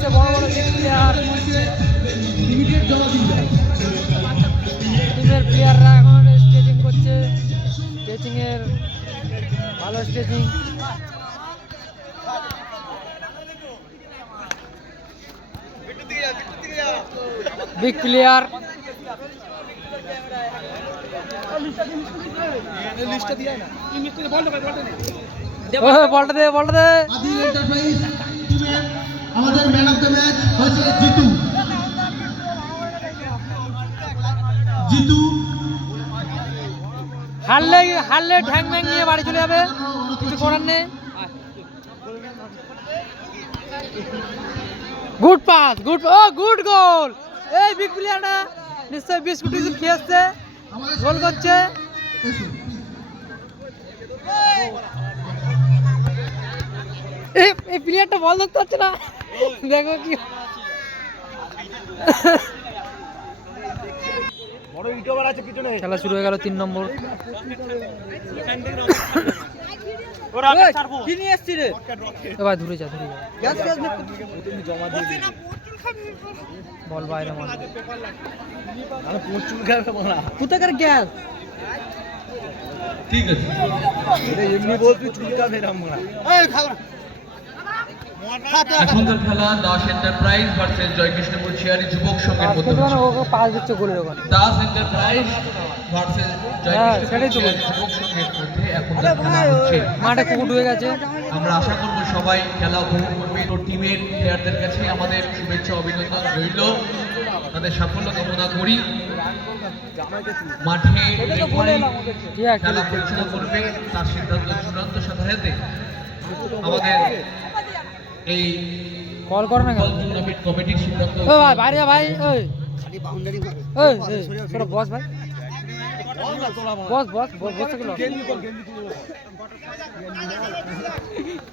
এসছে বড় বড় প্লেয়ার, টিমের প্লেয়াররা এখন স্কেচিং করছে। স্কেচিংয়ের ভালো স্কেচিং। বিগ প্লেয়ার বলটা দে বলটা দে। আমাদের ম্যান অফ দ্য ম্যাচ হচ্ছে জিতু। জিতু হারলে ঠ্যাং ম্যাং নিয়ে বাড়ি চলে যাবে, কিছু করার নেই। গুড পাস, গুড গোল। এই বিগ প্লেয়ারটা নিশ্চয়ই বিস্কুট টিস্কুট খেয়ে আসছে, গোল করছে। এই প্লেয়ারটা বল ধরতে পারছে না, দেখো কি খেলা শুরু হয়ে গেল। 3 নম্বর ভাই, ধরে যা বল বাইরে মার। কোথাকার গ্যাস? ঠিক আছে, এমনি বলবি চুলকা ফেরাম না। এখনকার খেলা দাস এন্টারপ্রাইজ ভার্সেস জয়কৃষ্ণপুর ছিয়ারি যুবক সংঘের মধ্যে পাস দিচ্ছে গোলের ওখানে। দাস এন্টারপ্রাইজ ভার্সেস জয়কৃষ্ণপুর যুবক সংঘের মধ্যে এখন খেলা হচ্ছে। মাঠে কুকুর ঢুকে গেছে। আমরা আশা করব সবাই খেলা উপভোগ করবে। তো টিমের প্লেয়ারদের কাছে আমাদের শুভেচ্ছা অভিনন্দন রইল, তাদের সাফল্য কামনা করি। মাঠে খেলা পরিচালনা করবে তার সিদ্ধান্ত চূড়ান্ত সাধারণতে আমাদের এই কল করো না টুর্নামেন্ট কমিটির সিদ্ধান্ত। ও ভাই বাইরে যা ভাই, ওই খালি বাউন্ডারি মারো। ওই ছোট বস ভাই, বস গেল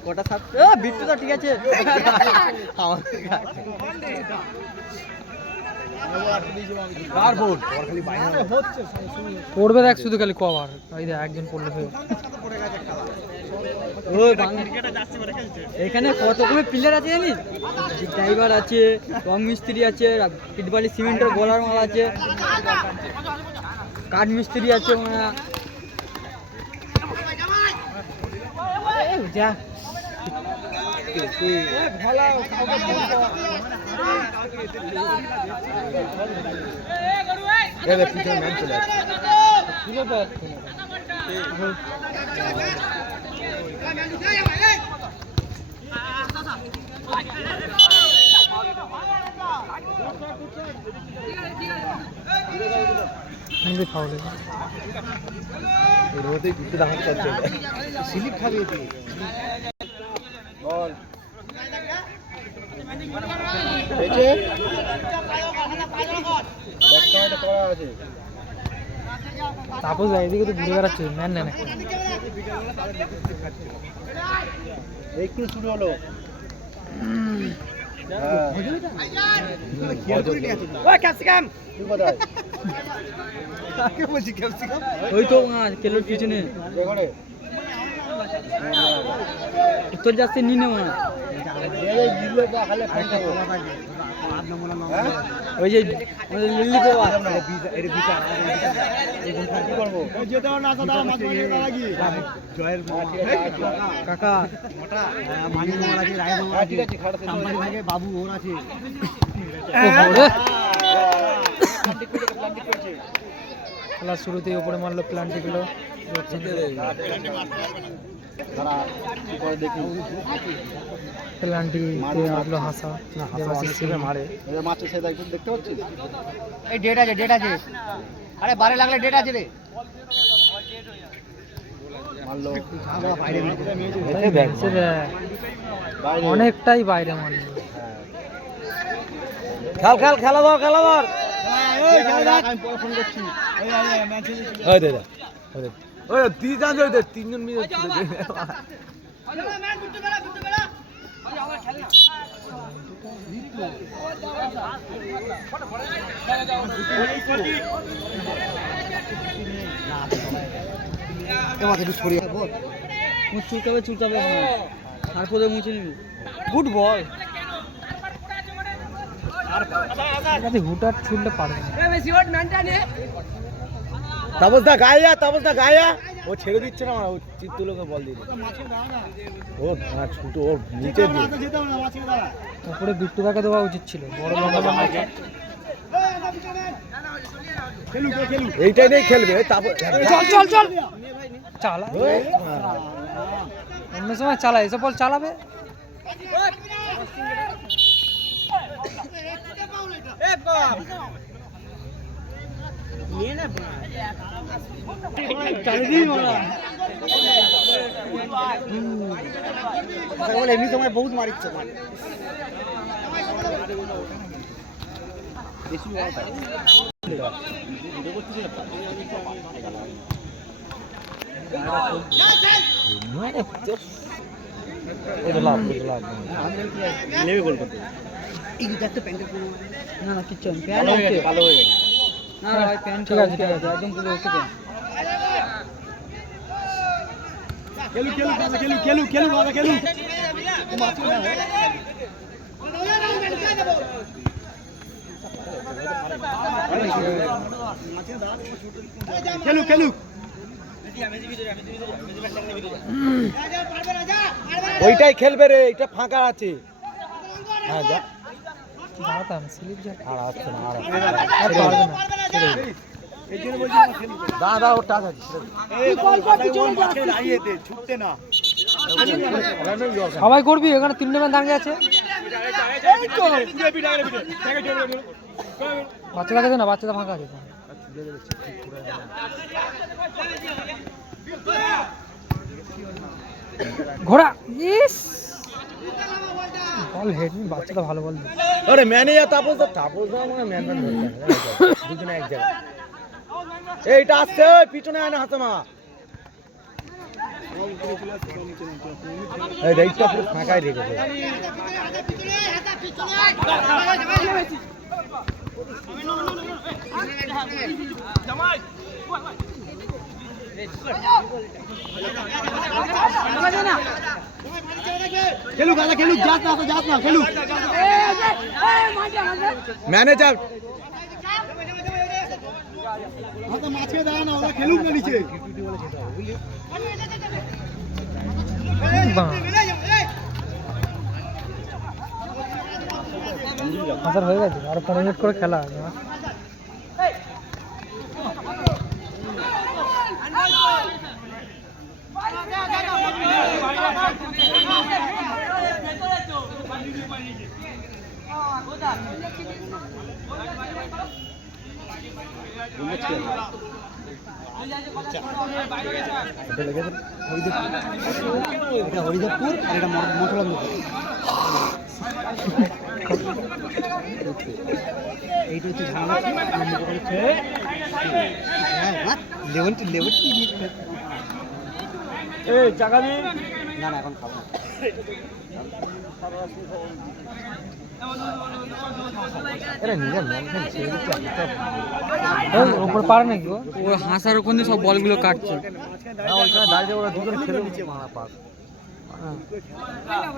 কটা সাত। বিট্টু তো ঠিক আছে, পড়বে দেখ শুধু খালি কভার। ওই দেখ একজন পড়লে ফেল। এখানে কত রকমের প্লেয়ার আছে জানিস? ড্রাইভার আছে, রং মিস্ত্রি আছে, ইটবালি সিমেন্টের গোলার মাল আছে, কাঠ মিস্ত্রি আছে। যা স্লিপ খাবে বল তাপস ভাই এদিকে তো ঘুরে বেড়াচ্ছে, ম্যান নেন একটু শুরু হলো। ওই তো কেলোর পিছনে উত্তর যাচ্ছে নিয়ে নেওয়া। ওই যে লিল্লি কাকা বাবু ওর আছে। খেলা শুরুতেই উপরে মারলো প্লান্টি গুলো। প্লান্টি মারলো হাসা মারে মাছ দেখতে পাচ্ছিস? এই ডেট আছে। আরে বারে লাগলে ডেট আছে রে। অনেকটাই বাইরে মারলো। খেলা বল তিনজন মিলে চুলকাবে তারপরে মুছে নিবি। Good ball. হুটার ছুটলে পারবে তাপস দা গায়া ও ছেড়ে দিচ্ছে না, ও চিত্তলোকে বল দিয়ে ও ছুটো ওর নিচে দিয়ে তারপরে বিট্টুদাকে দেওয়া উচিত ছিল, বড় লম্বা লম্বা। এইটাই নিয়ে খেলবে। তারপর চল চল চল চালা, অন্য সময় চালা, এসব বল চালাবে। এমনি তোমায় বহুত মারিচ্ছে। না না কিচ্ছু ভালো হয়ে গেছে। না ভাই প্যান্ট ঠিক আছে একদম পুরো ওকে। ওইটাই খেলবে রে, এটা ফাঁকা আছে। হ্যাঁ যা দাঁড়াতাম স্লিপ যা আর আসছে না, আর পারবে না। দাদা ওর টাকা সবাই করবি, এখানে 3 ম্যান দাঁড়িয়ে আছে। বাচ্চাটাকে দে না, বাচ্চাটা ফাঁকা আছে। ঘোড়া ইস বল হেড, বাচ্চাটা ভালো বল। আরে ম্যানেজার তাপস দা মানে ম্যান দুজনে এক জায়গায়। এইটা আসছে পিছনে আয় না হাসামা। এই রাইটটা পুরো ফাঁকাই রেখেছে। ম্যানেজার মাঝে দাঁড়া না, ওরা খেলুক না নিচে। হয়ে গেছে, আর 15 মিনিট করে খেলা আছে। হরিদেবপুর আর এটা মঠলন্দপুর। এইটা হচ্ছে চাকাবি না না, এখন খাবো না। উপর পারে নাকি ও হাসার ওখানে সব বলগুলো কাটছে।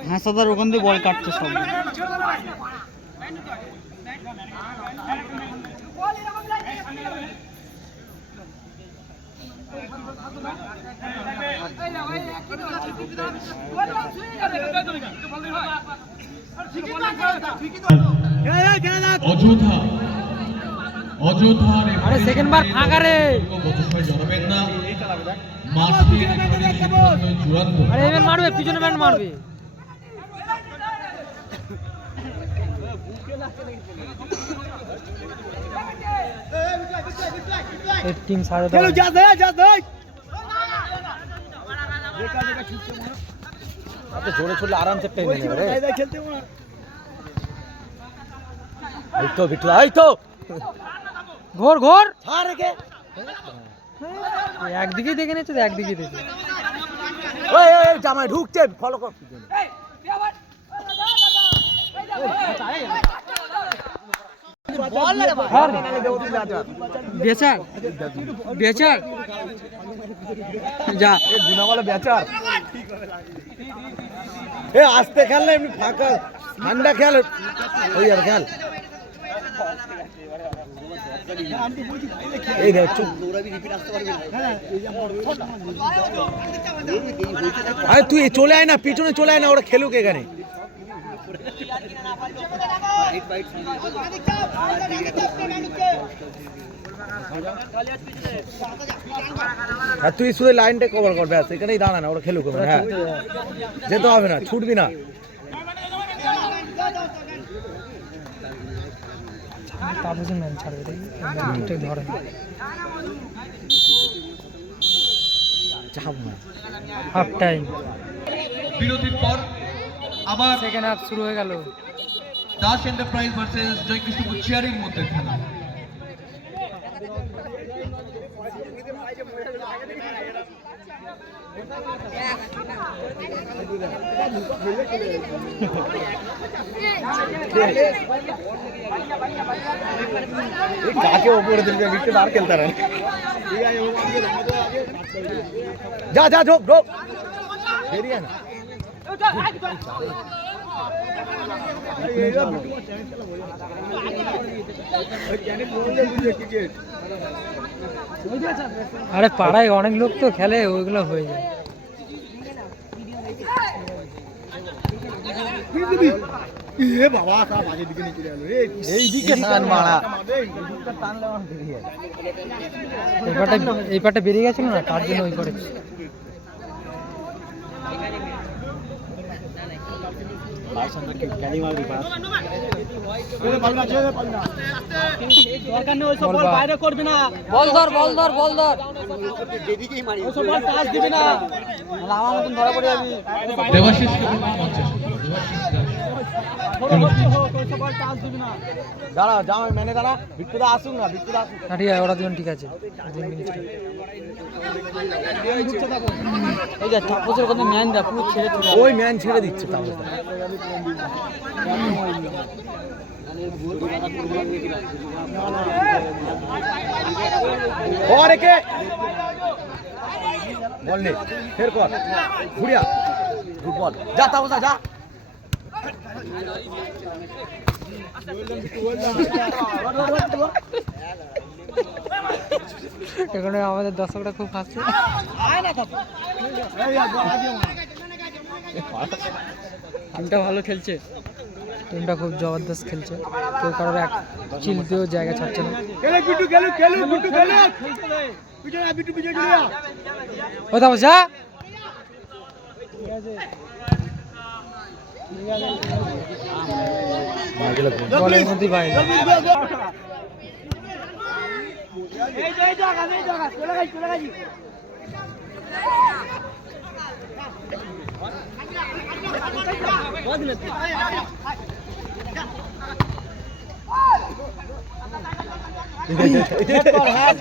হাসাদার ওখান দিয়ে বল কাটছে সব। অযোধ্যার আরে সেকেন্ড বার ফাঁকা রে। জড়াবেন না, মাঠের চূড়ান্ত। আরে এবার মারবে, পিছনে ম্যান মারবে। টিম সাড়ে জোরে ছুটলে আরামসে পেয়ে নেবে রে। এই তো বিটলা, এই তো ঘোর ঘোর ছাড় রেখে একদিকেই দেখে নিচ্ছে, একদিকেই দেখে। ওই ওই জামাই ঢুকছে, ফলো কর। বেচার বেচার যা গুনাওয়ালা বেচার। এ আস্তে খেল না, এমনি ফাঁকা ঠান্ডা খেল, ওই আর খেল। এই দেখ চুপ। আরে তুই চলে আয় না, পিছনে চলে আয় না, ওরা খেলুক এখানে। আর তুই শুধু লাইনটা কভার করবে, ব্যাস এখানেই দাঁড়া না, ওরা খেলুক ওখানে। হ্যাঁ যেতে হবে না, ছুটবি না। তাপসের ম্যান ছাড়বে ঠিক ধরে চাপ না। হাফ টাইম, বিরতির পর আবার সেকেন্ড হাফ শুরু হয়ে গেল। দাস এন্টারপ্রাইজ ভার্সেস জয়কৃষ্ণপুর চিয়ারির মধ্যে খেলা। কাকে ওপরে দিলে উইকেট আর খেলতে পারে। যা যা ঢোক ঢোক, বেরিয়ে না। আরে পাড়ায় অনেক লোক তো খেলে, ওইগুলো হয়ে যায়। এই পাটা বেরিয়ে গেছিল না, তার জন্য ওই করে। দেবাশিসকে মঞ্চে দাঁড়া যাও, মেনে দাঁড়া, বিট্টুদা আসুক না, বিট্টুদা আসুক। ঠিক আছে, ওরা দুজন ঠিক আছে। এই যে তাপসের কথা ম্যান দা পুরো ছেড়ে চলে, ওই ম্যান ছেড়ে দিচ্ছে তাপস। और एक बॉल ले, फिर कौन घुड़िया गुड बॉल, जाता हो जा। এখানে আমাদের দর্শকরা খুব হাসছে। টিমটা ভালো খেলছে, টিমটা খুব জবরদস্ত খেলছে, কেউ কারোর এক চিলতেও জায়গা ছাড়ছে না। ও দাও যা, বলের মধ্যে বাইরে।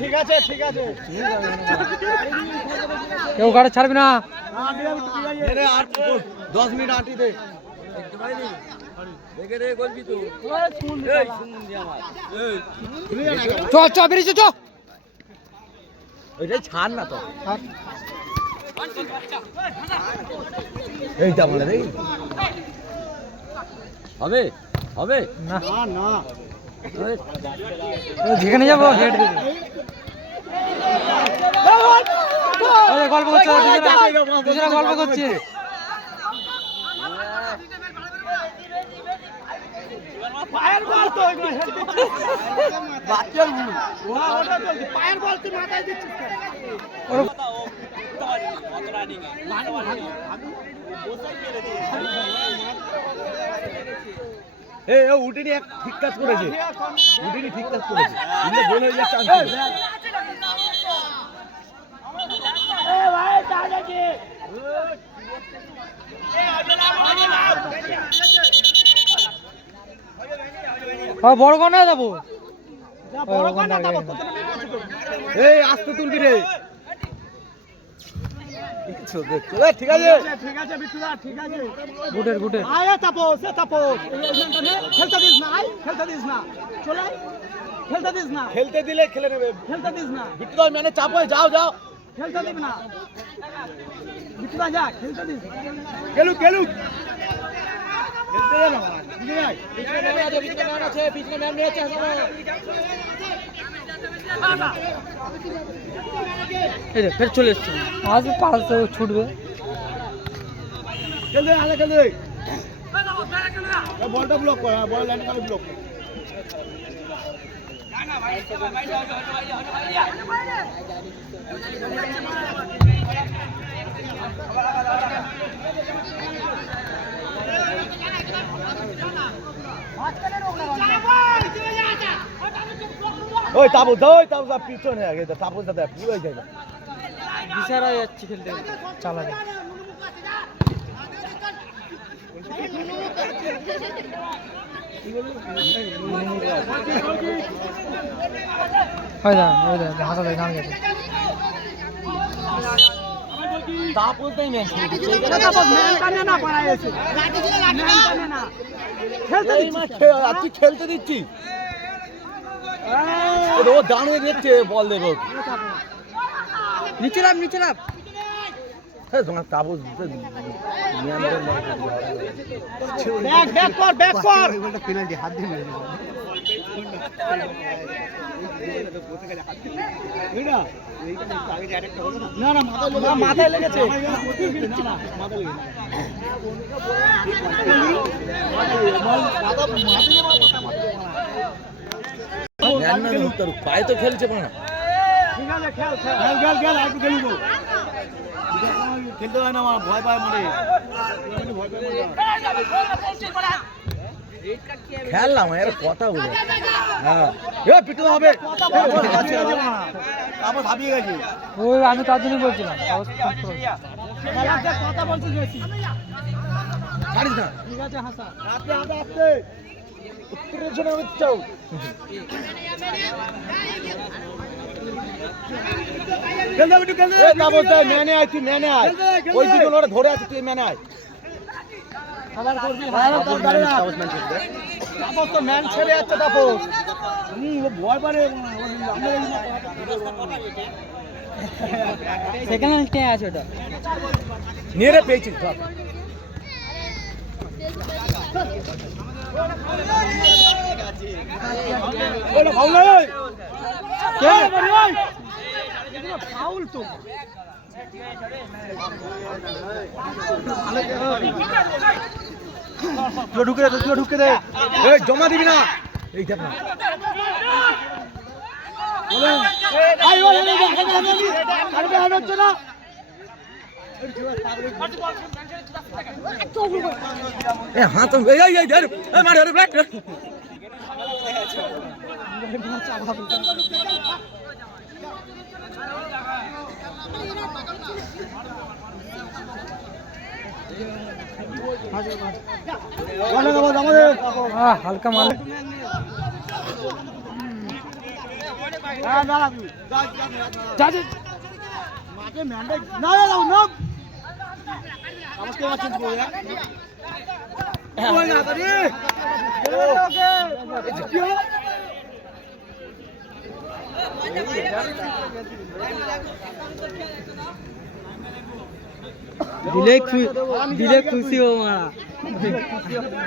ঠিক আছে ঠিক আছে, কেউ গাড়ি ছাড়বি না। 10 মিনিট আঁটি দে। চল চল বেরিয়েছে, চল ওইটাই ছাড় না তো, এইটা বলে দেই হবে হবে না না। যেখানে যাবো হেড দেবে। গল্প করছে, দুজনে গল্প করছে। পায়ের বল তো বাচ্চার ভুল, পায়ের বল তুই মাথায় দিচ্ছিস কেন? ও উঠিনি, এক ঠিক কাজ করেছে, উঠিনি ঠিক কাজ করেছে, কিন্তু গোল হয়ে যাচ্ছে। বড় কোনে যাবো, এই আস্তে তুলবি রে। ঠিক আছে ঠিক আছে বিট্টুদা, ঠিক আছে। গুটের গুটের আয় তাপস, তাপস খেলতে দিস না, খেলতে দিস না, চলে খেলতে দিস না, খেলতে দিলে খেলে নেবে, খেলতে দিস না বিট্টুদা, মানে চাপ হয়ে যাও যাও, খেলতে দিবি না বিট্টুদা, যা খেলতে দিস, খেলুক খেলুক, খেলতে দে না। ফের চলে এসছে আজ পাঁচ ছুটবে বলটা ব্লক কর, বল ল্যান্ড করে ব্লক কর। ওই তাপস পিছনে আগে তাপস দাদা কি হয়ে যায় দিশারা যাচ্ছে খেলতে চালাবে হাসা দেয় গান গেছে তাপসটাই ম্যাচ তুই খেলতে দিচ্ছিস ও দাঁড়িয়ে দিচ্ছে বল দেবো নিচে লাভ হ্যাঁ তোমার তাপস পেনাল্টি হাত দিয়ে না মাথায় লেগেছে পায়ে তো খেলছে না খেলতে হয় না আমার ভয় পায় মানে খেললাম এর কথা বলে হ্যাঁ পিটু হবে আবার ভাবিয়ে গেছে ওই আমি তার জন্য বলছিলাম কথা বলছিস বেশি ছাড়িস না ঠিক আছে হাসা রাতে আসতে উত্তরের জন্য আমি চাও খেল যাবে খেল এ না বলতে মেনে আয় তুই মেনে আয় ওই দুটো লড়ে ধরে আছে তুই মেনে আয় খাবার করবি তাপস ম্যান ছেড়ে তাপস তো ম্যান ছেড়ে যাচ্ছে তাপস ও ভয় পারে সেকেন্ড হ্যান্ড কে আছে ওটা নিয়ে রে পেয়েছিস ধর ওলা ফাউল নয় কে মারি ওই এগুলো ফাউল তো তুই ঢুকে দে এই জমা দিবি না এই দেখ না বলে আই ওই আরে হাত হচ্ছে না এ হাত এই ধর এ মার ধরে ব্যাট হালকা মাল দিলে খুশি হো মারা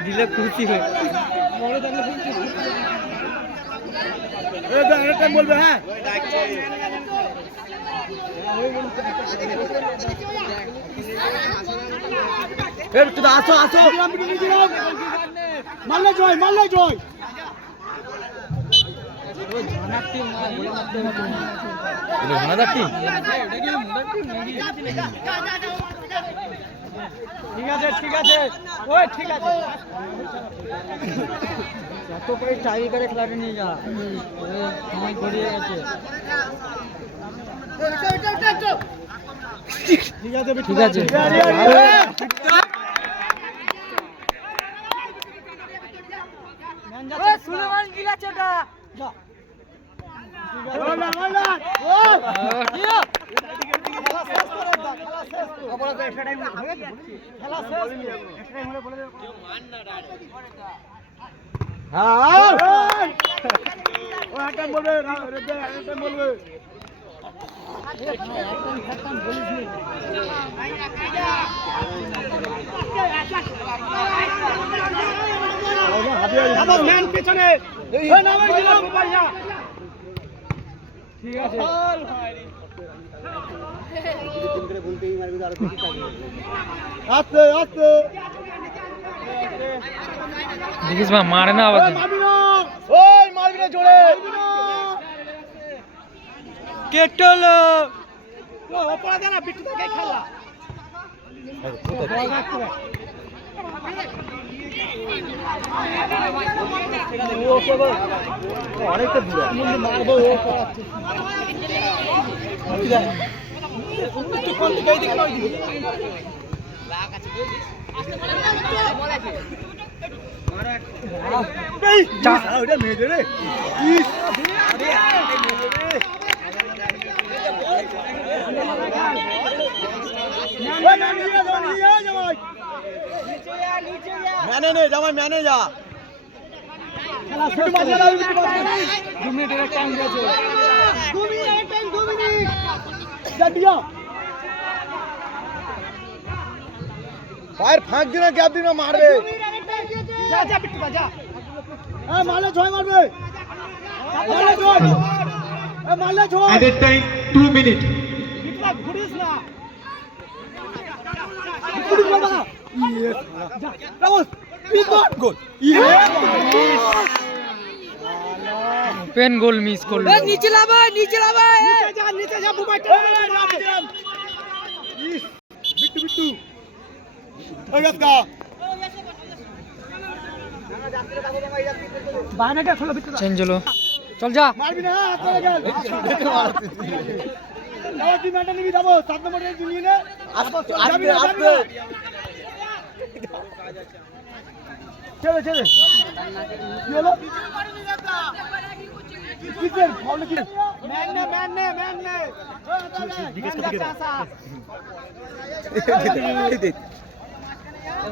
দিলে খুশি হো বলবে হ্যাঁ আসো আসো মাল্লা জয় ঠিক আছে ওই ঠিক আছে এত করে টাই করে খেলাটা নিয়ে যা সময় গড়িয়ে গেছে ঠিক আছে সুলেমান গিলাছে এটা তারপর ম্যান পেছনে এই নাম্বার দিল ভাইয়া ঠিক আছে আস্তে আস্তে দেখিস ভাই মারে না আবার ওই মারবি না জোরে কেটল ও ওপরে দে না বিট্টু থেকে খেলা অনেকটা দূরে মারবো ও একটু কোন দিকে এইদিকে নয় দিকে ওটা মেয়েদের রে मैंने नहीं जामाई मैंने जा फायर फांक देना क्या दिन मार दे जा जा बिट्टू जा ए मारले छय मारबे मारले छय ए मारले छय Added time 2 minutes. बिट्टू घुरिस ना बिट्टू बाबा ये जा राहुल तीन गोल ये পেন গোল মিস করলো नीचे जा मोबाइल बिट्टू बिट्टू ओए गस्का বানাটা খোলো বিট্টু চেঞ্জ হলো চল যা মারবি না হাত চলে গেল নাও কি ম্যাটা নিবি যাবো 7 নম্বরে নিয়ে নে আস্তে চলে চলে কি হলো কিসের ফাউল কি ম্যান নে জিজ্ঞেস করতে গেছে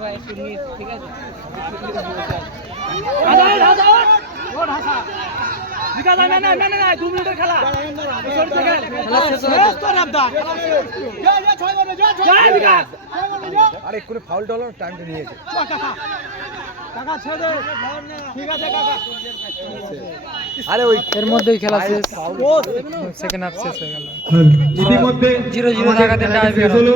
ভাই একটু মিস ঠিক আছে হাজার ওর হাসা বিকাশ না 2 মিনিটের খেলা খেলা শেষ হয়ে গেছে তোর আবদার যা 6 মারবে যা বিকাশ 6 মারবে যা अरे कोई फाउल डालो टाइम तो नहीं है কাকা ছেড়ে দে ঠিক আছে কাকা अरे वही এর মধ্যেই খেলা শেষ সেকেন্ড হাফ শেষ হয়ে গেল ইতিমধ্যে 0-0 থাকাতে টাই শেষ হলো।